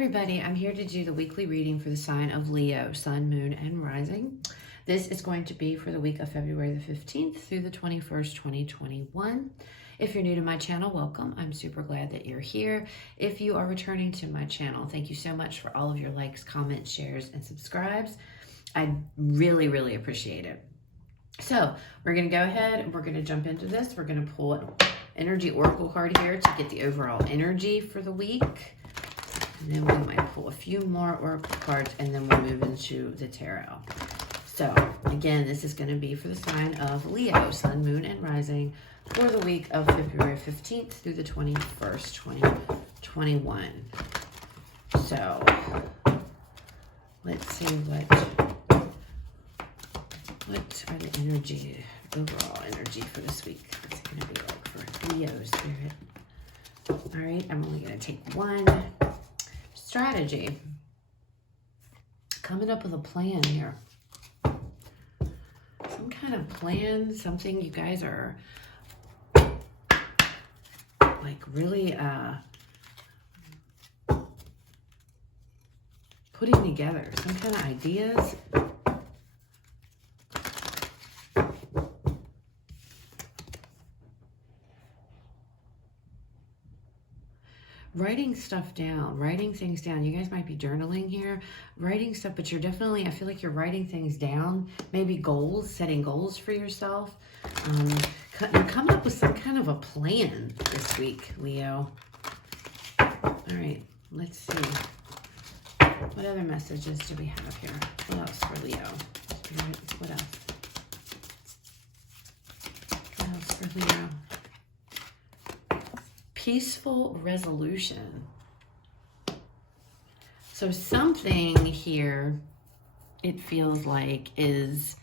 everybody, I'm here to do the weekly reading for the sign of Leo, Sun, Moon, and Rising. This is going to be for the week of February the 15th through the 21st, 2021. If you're new to my channel, welcome. I'm super glad that you're here. If you are returning to my channel, thank you so much for all of your likes, comments, shares, and subscribes. I really, really appreciate it. So we're going to go ahead and we're going to jump into this. We're going to pull an energy oracle card here to get the overall energy for the week. And then we might pull a few more oracle cards and then we'll move into the tarot. So again, this is going to be for the sign of Leo, Sun, Moon, and Rising for the week of February 15th through the 21st, 2021. So let's see what are the energy, overall energy for this week. What's it going to be like for Leo spirit? All right, I'm only going to take one. Strategy. Coming up with a plan here. Some kind of plan, something you guys are like really putting together. Some kind of ideas. Writing stuff down, writing things down. You guys might be journaling here, writing stuff, but you're definitely, I feel like you're writing things down. Maybe goals, setting goals for yourself. You're coming up with some kind of a plan this week, Leo. All right, let's see. What other messages do we have here? What else for Leo? What else? What else for Leo? Peaceful resolution. So something here, it feels like, is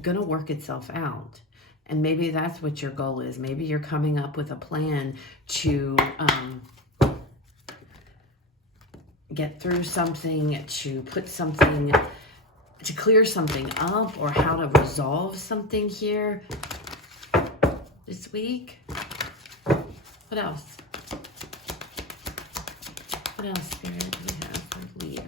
going to work itself out. And maybe that's what your goal is. Maybe you're coming up with a plan to get through something, to put something, to clear something up, or how to resolve something here this week. What else? What else, Spirit, do we have for Leo?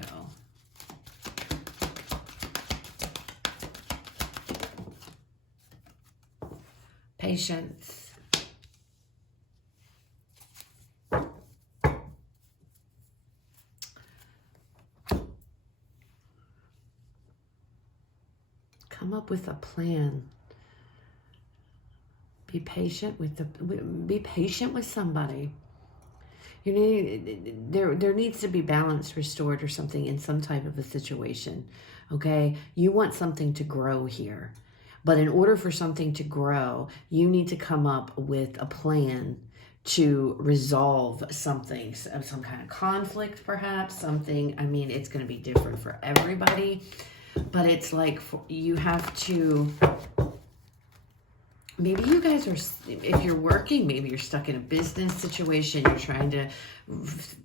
Patience. Come up with a plan. Be patient with somebody. You need, there needs to be balance restored or something in some type of a situation. Okay? You want something to grow here. But in order for something to grow, you need to come up with a plan to resolve something, some kind of conflict perhaps, something. I mean, it's going to be different for everybody. But it's like you have to, maybe you guys are, if you're working, maybe you're stuck in a business situation. You're trying to,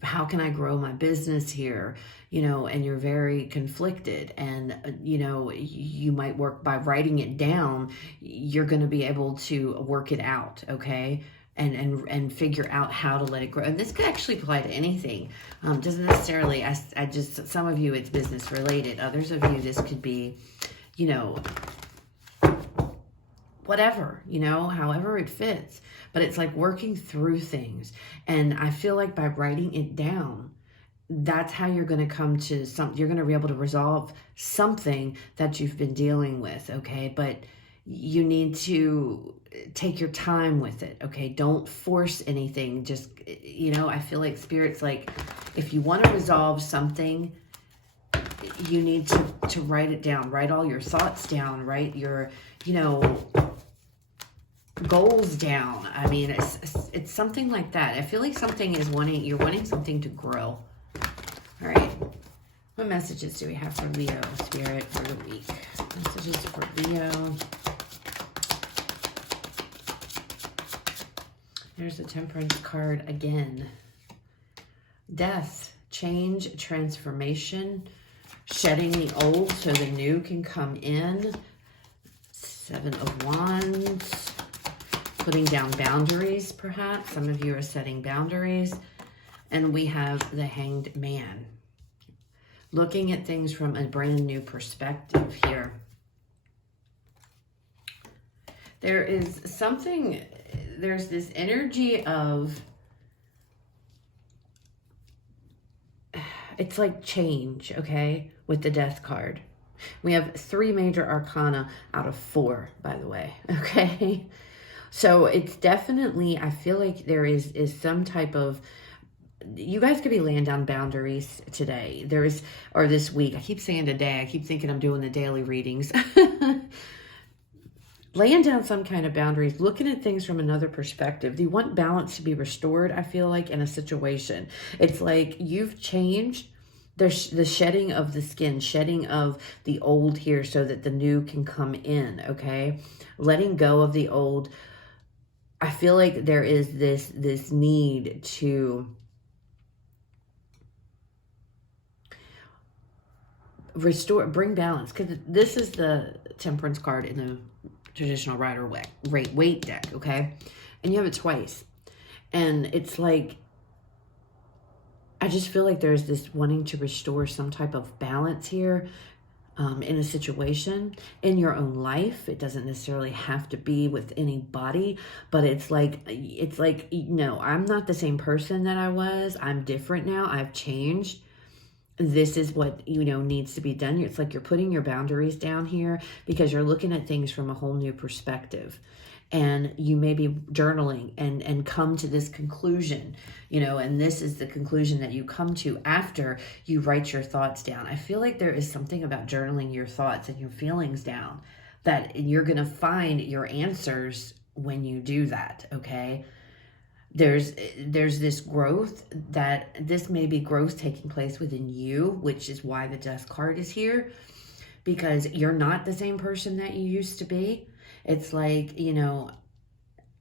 how can I grow my business here? You know, and you're very conflicted. And, you know, you might work by writing it down. You're going to be able to work it out, okay? And figure out how to let it grow. And this could actually apply to anything. Doesn't necessarily, I just, some of you it's business related. Others of you, this could be, you know, whatever, you know, however it fits. But it's like working through things. And I feel like by writing it down, that's how you're going to come to you're going to be able to resolve something that you've been dealing with, okay? But you need to take your time with it, okay? Don't force anything. Just, you know, I feel like Spirit's like, if you want to resolve something, you need to write it down. Write all your thoughts down. Write your, you know, goals down. I mean, it's something like that. I feel like something is you're wanting something to grow. All right. What messages do we have for Leo, Spirit, for the week? Messages for Leo. There's the Temperance card again. Death, change, transformation, shedding the old so the new can come in. 7 of Wands. putting down boundaries, perhaps. Some of you are setting boundaries. And we have the Hanged Man. Looking at things from a brand new perspective here. There is something, there's this energy of, it's like change, okay, with the Death card. We have 3 major arcana out of 4, by the way, okay? So it's definitely, I feel like there is some type of, you guys could be laying down boundaries today. Or this week. I keep saying today. I keep thinking I'm doing the daily readings. Laying down some kind of boundaries, looking at things from another perspective. You want balance to be restored, I feel like, in a situation. It's like you've changed. There's the shedding of the skin, shedding of the old here so that the new can come in, okay? Letting go of the old. I feel like there is this need to restore, bring balance, because this is the Temperance card in the traditional Rider-Waite deck, okay? And you have it twice. And it's like, I just feel like there's this wanting to restore some type of balance here in a situation, in your own life. It doesn't necessarily have to be with anybody, but it's like, no, I'm not the same person that I was. I'm different now. I've changed. This is what, needs to be done. It's like you're putting your boundaries down here because you're looking at things from a whole new perspective. And you may be journaling and come to this conclusion, and this is the conclusion that you come to after you write your thoughts down. I feel like there is something about journaling your thoughts and your feelings down that you're going to find your answers when you do that, okay? There's this growth, that this may be growth taking place within you, which is why the Death card is here, because you're not the same person that you used to be. It's like,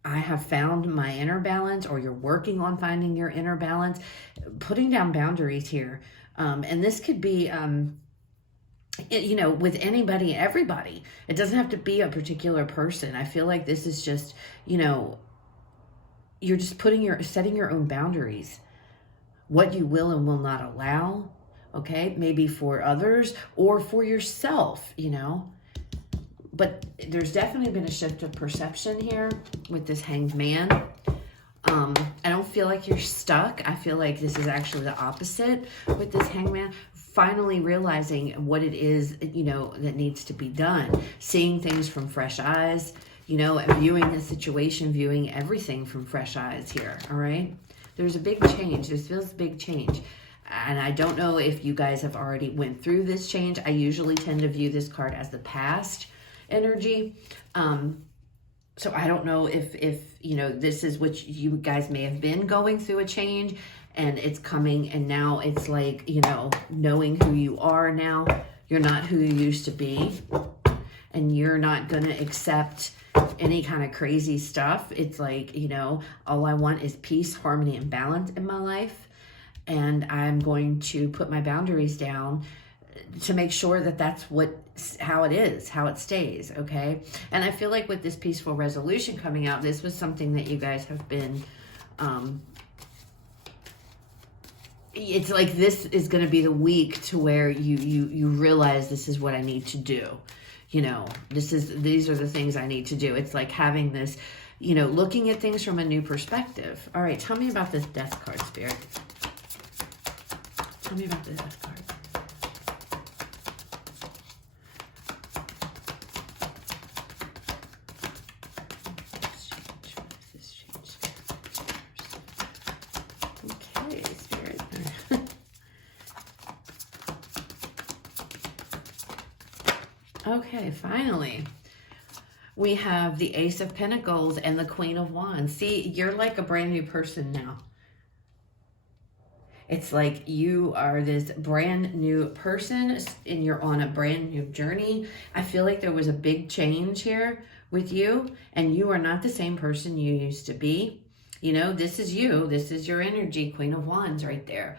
I have found my inner balance, or you're working on finding your inner balance, putting down boundaries here. And this could be, with anybody, everybody. It doesn't have to be a particular person. I feel like this is just, you're just setting your own boundaries, what you will and will not allow, okay? Maybe for others or for yourself, But there's definitely been a shift of perception here with this Hanged Man. I don't feel like you're stuck. I feel like this is actually the opposite with this Hanged Man. Finally realizing what it is, that needs to be done. Seeing things from fresh eyes, viewing the situation, viewing everything from fresh eyes here, all right? There's a big change. This feels a big change. And I don't know if you guys have already went through this change. I usually tend to view this card as the past energy. So I don't know if this is what you guys may have been going through a change, and it's coming, and now it's like, knowing who you are now. You're not who you used to be, and you're not going to accept any kind of crazy stuff. It's like, all I want is peace, harmony, and balance in my life. And I'm going to put my boundaries down to make sure that that's how it is, how it stays, okay? And I feel like with this peaceful resolution coming out, this was something that you guys have been, it's like this is going to be the week to where you realize this is what I need to do. These are the things I need to do. It's like having this, looking at things from a new perspective. All right, tell me about this Death card, Spirit. Tell me about the Death card. Okay, Spirit. Okay, finally. We have the Ace of Pentacles and the Queen of Wands. See, you're like a brand new person now. It's like you are this brand new person and you're on a brand new journey. I feel like there was a big change here with you, and you are not the same person you used to be. This is you. This is your energy, Queen of Wands right there.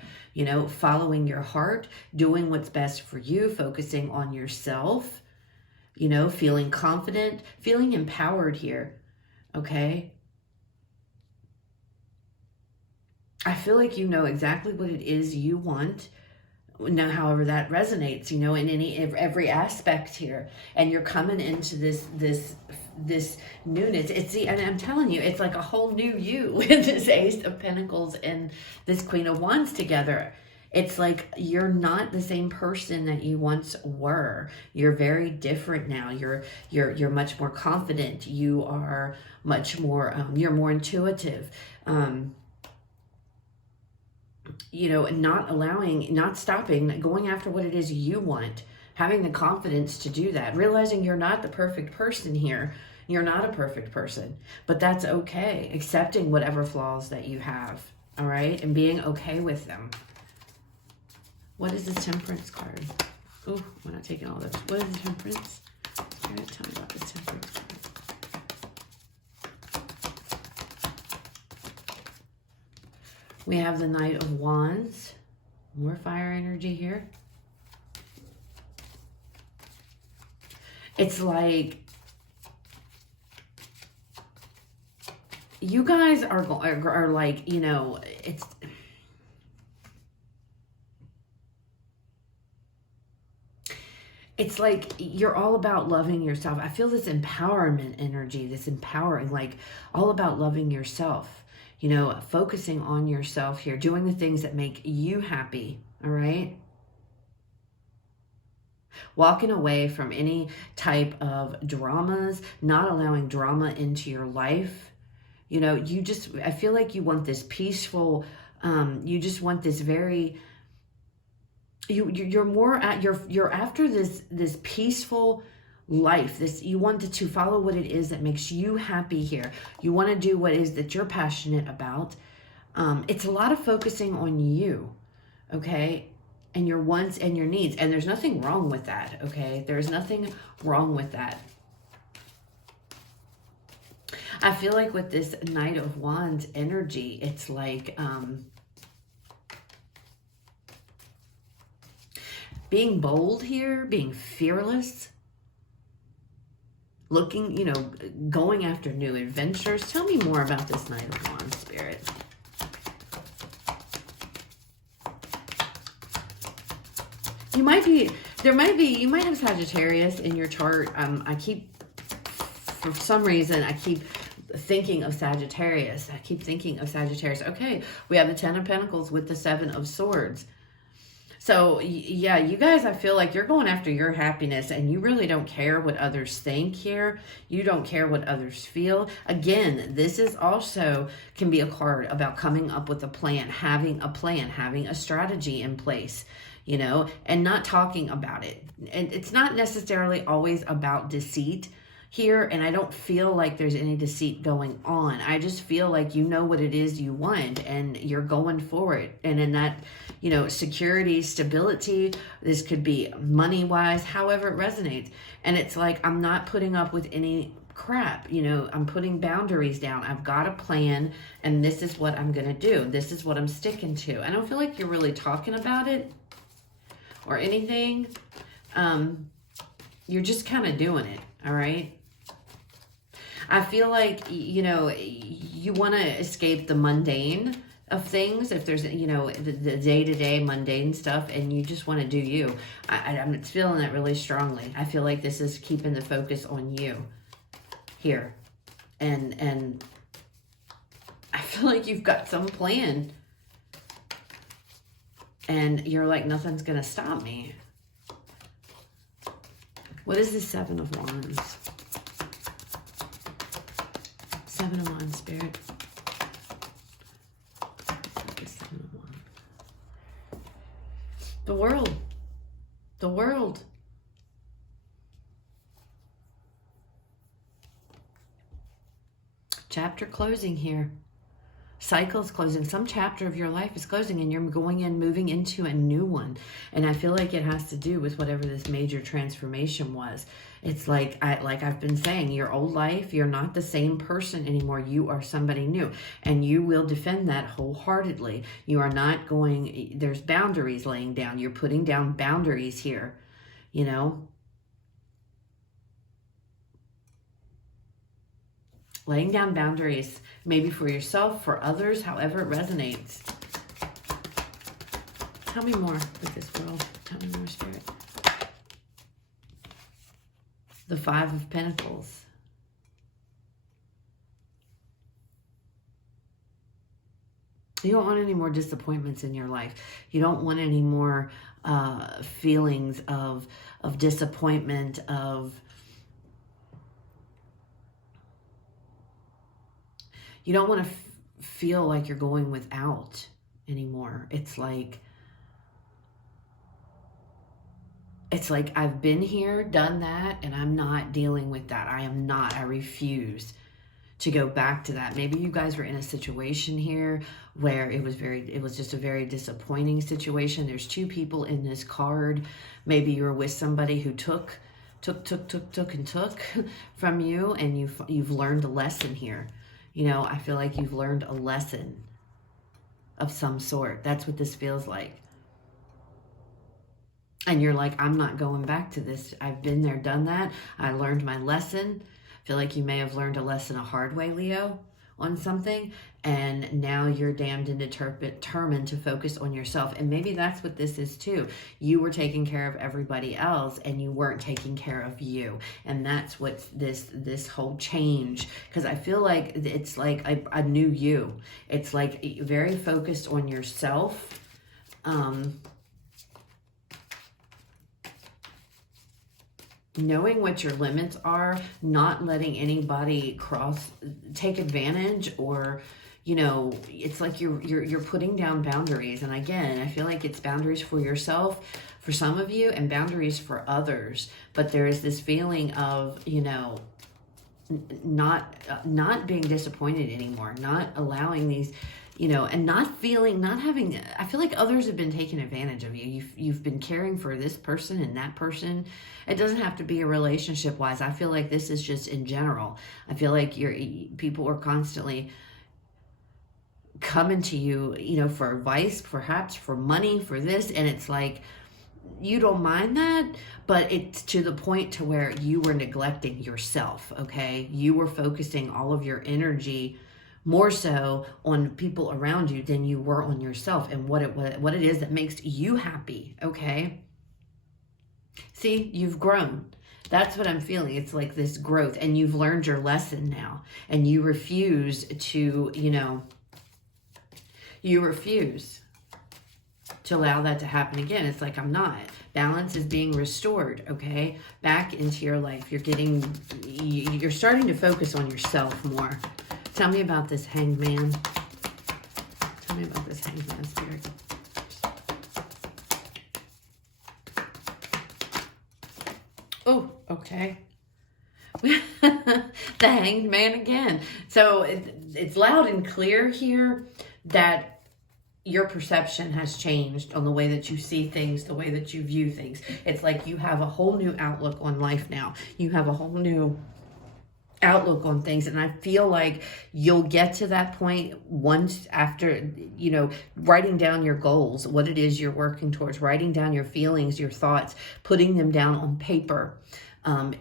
Following your heart, doing what's best for you, focusing on yourself, feeling confident, feeling empowered here, okay? I feel like you know exactly what it is you want. Now, however that resonates, you know, in every aspect here, and you're coming into this newness. And I'm telling you, it's like a whole new you with this Ace of Pentacles and this Queen of Wands together. It's like you're not the same person that you once were. You're very different now. You're much more confident. You are much more. You're more intuitive. You know, and not stopping, going after what it is you want, having the confidence to do that, realizing you're not the perfect person here. You're not a perfect person, but that's okay. Accepting whatever flaws that you have, all right, and being okay with them. What is the Temperance card? Oh, we're not taking all this. What is the Temperance? Spirit, tell me about the Temperance card. We have the Knight of Wands. More fire energy here. It's like you guys are like, you know, it's like you're all about loving yourself. I feel this empowerment energy, this empowering, like all about loving yourself. You know, focusing on yourself here, doing the things that make you happy, all right? Walking away from any type of dramas, not allowing drama into your life. You know, I feel like you want this peaceful, you just want this very, you're after this peaceful life. You wanted to follow what it is that makes you happy here. You want to do what it is that you're passionate about. It's a lot of focusing on you, okay? And your wants and your needs. And there's nothing wrong with that, okay? There's nothing wrong with that. I feel like with this Knight of Wands energy, it's like being bold here, being fearless, looking, you know, going after new adventures. Tell me more about this Knight of Wands, Spirit. You might have Sagittarius in your chart. For some reason, I keep thinking of Sagittarius. Okay, we have the Ten of Pentacles with the Seven of Swords. So, yeah, you guys, I feel like you're going after your happiness and you really don't care what others think here. You don't care what others feel. Again, this is also can be a card about coming up with a plan, having a strategy in place, you know, and not talking about it. And it's not necessarily always about deceit here, and I don't feel like there's any deceit going on. I just feel like you know what it is you want and you're going for it. And in that, you know, security, stability, this could be money-wise, however it resonates. And it's like, I'm not putting up with any crap, you know, I'm putting boundaries down. I've got a plan and this is what I'm going to do. This is what I'm sticking to. I don't feel like you're really talking about it or anything. You're just kind of doing it, all right? I feel like, you know, you want to escape the mundane of things. If there's, you know, the day-to-day mundane stuff and you just want to do you. I'm feeling that really strongly. I feel like this is keeping the focus on you here. And I feel like you've got some plan. And you're like, nothing's going to stop me. What is the Seven of Wands? Seven of Wands, Spirit. Seven of Wands. The world. The world. Chapter closing here. Cycles closing. Some chapter of your life is closing and you're going in, moving into a new one. And I feel like it has to do with whatever this major transformation was. It's like I've been saying, your old life, you're not the same person anymore. You are somebody new and you will defend that wholeheartedly. You are not going, there's boundaries laying down. You're putting down boundaries here, you know. Laying down boundaries, maybe for yourself, for others, however it resonates. Tell me more with this world. Tell me more, Spirit. The Five of Pentacles. You don't want any more disappointments in your life. You don't want any more feelings of disappointment, you don't want to feel like you're going without anymore. It's like I've been here, done that, and I'm not dealing with that. I refuse to go back to that. Maybe you guys were in a situation here where it was just a very disappointing situation. There's two people in this card. Maybe you were with somebody who took from you, and you've learned a lesson here. You know, I feel like you've learned a lesson of some sort. That's what this feels like. And you're like, I'm not going back to this. I've been there, done that. I learned my lesson. I feel like you may have learned a lesson a hard way, Leo, on something. And now you're damned and determined to focus on yourself. And maybe that's what this is too. You were taking care of everybody else and you weren't taking care of you. And that's what this whole change, because I feel like it's like a new you. It's like very focused on yourself. Knowing what your limits are, not letting anybody take advantage, or, you know, it's like you're putting down boundaries. And again, I feel like it's boundaries for yourself, for some of you, and boundaries for others. But there is this feeling of, you know, not being disappointed anymore, not allowing these, you know, and not having, I feel like others have been taking advantage of you. You've been caring for this person and that person. It doesn't have to be a relationship wise. I feel like this is just in general. I feel like people are constantly coming to you, you know, for advice, perhaps for money, for this. And it's like, you don't mind that, but it's to the point to where you were neglecting yourself, okay? You were focusing all of your energy more so on people around you than you were on yourself and what it is that makes you happy, okay? See, you've grown. That's what I'm feeling. It's like this growth, and you've learned your lesson now, and you refuse to, you know, you refuse to allow that to happen again. It's like, I'm not. Balance is being restored, okay? Back into your life. You're starting to focus on yourself more. Tell me about this Hanged Man. Tell me about this Hanged Man, Spirit. Oh, okay. The Hanged Man again. So it's loud and clear here that your perception has changed on the way that you see things, the way that you view things. It's like you have a whole new outlook on life now. You have a whole new outlook on things, and I feel like you'll get to that point once after, you know, writing down your goals, what it is you're working towards, writing down your feelings, your thoughts, putting them down on paper.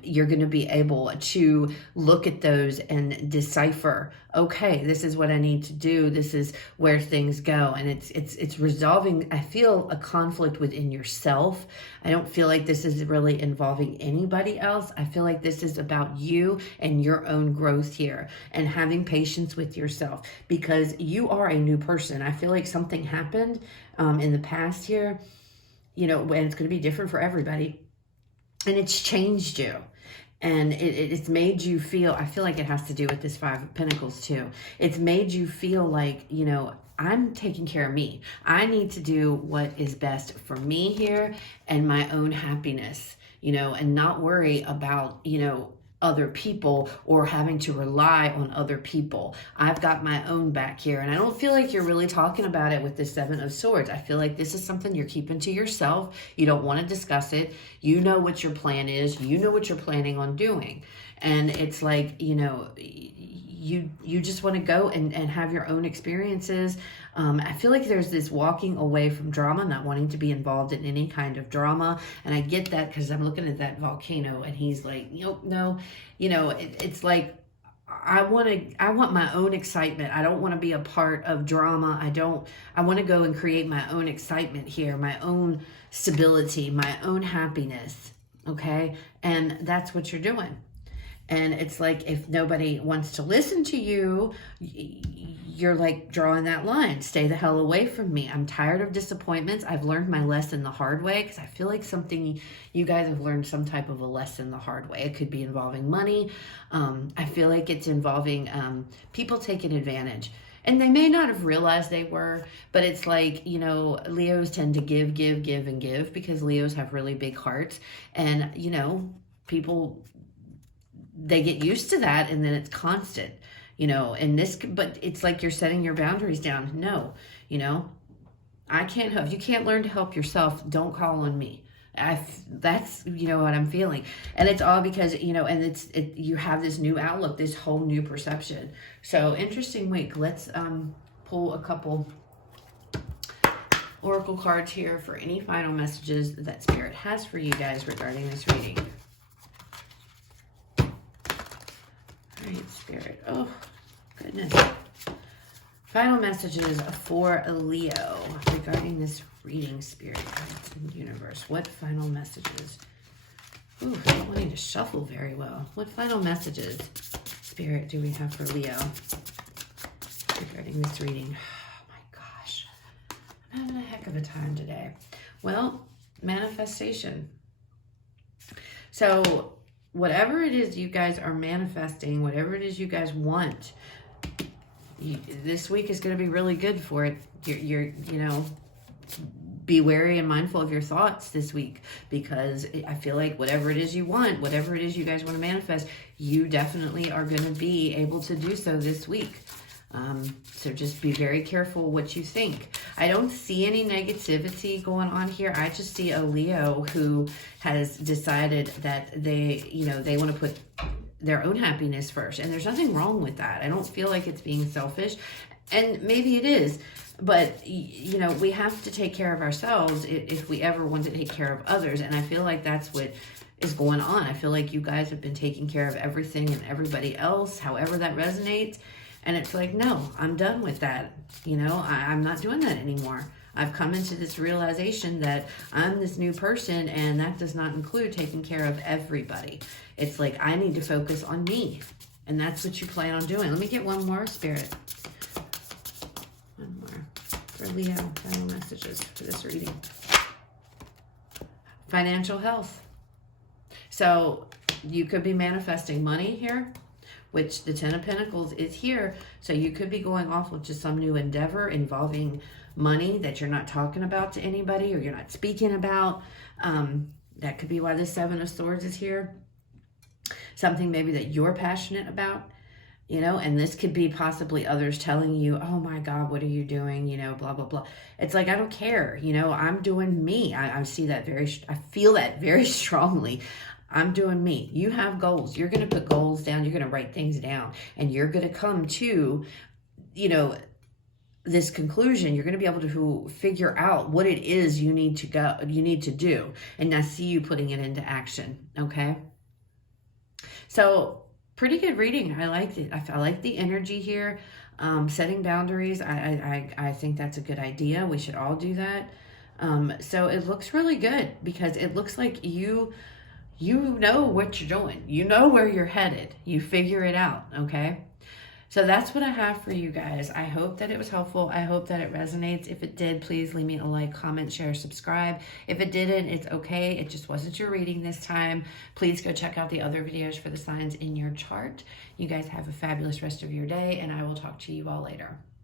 You're going to be able to look at those and decipher, okay, this is what I need to do. This is where things go. And it's resolving, I feel, a conflict within yourself. I don't feel like this is really involving anybody else. I feel like this is about you and your own growth here, and having patience with yourself, because you are a new person. I feel like something happened in the past here, you know, and it's going to be different for everybody. And it's changed you, and it's made you feel, I feel like it has to do with this Five of Pentacles too. It's made you feel like, you know, I'm taking care of me. I need to do what is best for me here and my own happiness, you know, and not worry about, you know, other people or having to rely on other people. I've got my own back here, and I don't feel like you're really talking about it with the Seven of Swords. I feel like this is something you're keeping to yourself. You don't want to discuss it. You know what your plan is. You know what you're planning on doing. And it's like, you know, you just want to go and have your own experiences. I feel like there's this walking away from drama, not wanting to be involved in any kind of drama. And I get that because I'm looking at that volcano, and he's like, nope, no, you know, it's like, I want my own excitement. I don't want to be a part of drama. I want to go and create my own excitement here, my own stability, my own happiness. Okay. And that's what you're doing. And it's like, if nobody wants to listen to you, you're like drawing that line. Stay the hell away from me. I'm tired of disappointments. I've learned my lesson the hard way, because I feel like something you guys have learned some type of a lesson the hard way. It could be involving money. I feel like it's involving people taking advantage. And they may not have realized they were, but it's like, you know, Leos tend to give, and give, because Leos have really big hearts. And, you know, people, they get used to that, and then it's constant, you know, and this, but it's like you're setting your boundaries down. No, you know, I can't help. You can't learn to help yourself. Don't call on me. That's, you know, what I'm feeling. And it's all because, you know, and you have this new outlook, this whole new perception. So interesting week. Let's pull a couple oracle cards here for any final messages that Spirit has for you guys regarding this reading. All right, Spirit. Oh, goodness. Final messages for Leo regarding this reading, Spirit, guides, and universe. What final messages? Ooh, I don't want to shuffle very well. What final messages, Spirit, do we have for Leo regarding this reading? Oh my gosh. I'm having a heck of a time today. Well, manifestation. So whatever it is you guys are manifesting, whatever it is you guys want, this week is going to be really good for it. You know, be wary and mindful of your thoughts this week, because I feel like whatever it is you want, whatever it is you guys want to manifest, you definitely are going to be able to do so this week. So just be very careful what you think. I don't see any negativity going on here. I just see a Leo who has decided that they, you know, they want to put their own happiness first. And there's nothing wrong with that. I don't feel like it's being selfish. And maybe it is. But, you know, we have to take care of ourselves if we ever want to take care of others. And I feel like that's what is going on. I feel like you guys have been taking care of everything and everybody else, however that resonates. And it's like, no, I'm done with that. You know, I'm not doing that anymore. I've come into this realization that I'm this new person, and that does not include taking care of everybody. It's like, I need to focus on me. And that's what you plan on doing. Let me get one more, Spirit. One more for Leo. Final messages for this reading. Financial health. So you could be manifesting money here, which the Ten of Pentacles is here. So you could be going off with just some new endeavor involving money that you're not talking about to anybody, or you're not speaking about. That could be why the Seven of Swords is here. Something maybe that you're passionate about, you know, and this could be possibly others telling you, oh my God, what are you doing? You know, blah, blah, blah. It's like, I don't care. You know, I'm doing me. I see that I feel that very strongly. I'm doing me. You have goals. You're going to put goals down. You're going to write things down, and you're going to come to, you know, this conclusion. You're going to be able to figure out what it is you need to do, and I see you putting it into action. Okay. So pretty good reading. I liked it. I like the energy here. Setting boundaries. I think that's a good idea. We should all do that. So it looks really good, because it looks like you know what you're doing. You know where you're headed. You figure it out, okay? So that's what I have for you guys. I hope that it was helpful. I hope that it resonates. If it did, please leave me a like, comment, share, subscribe. If it didn't, it's okay. It just wasn't your reading this time. Please go check out the other videos for the signs in your chart. You guys have a fabulous rest of your day, and I will talk to you all later.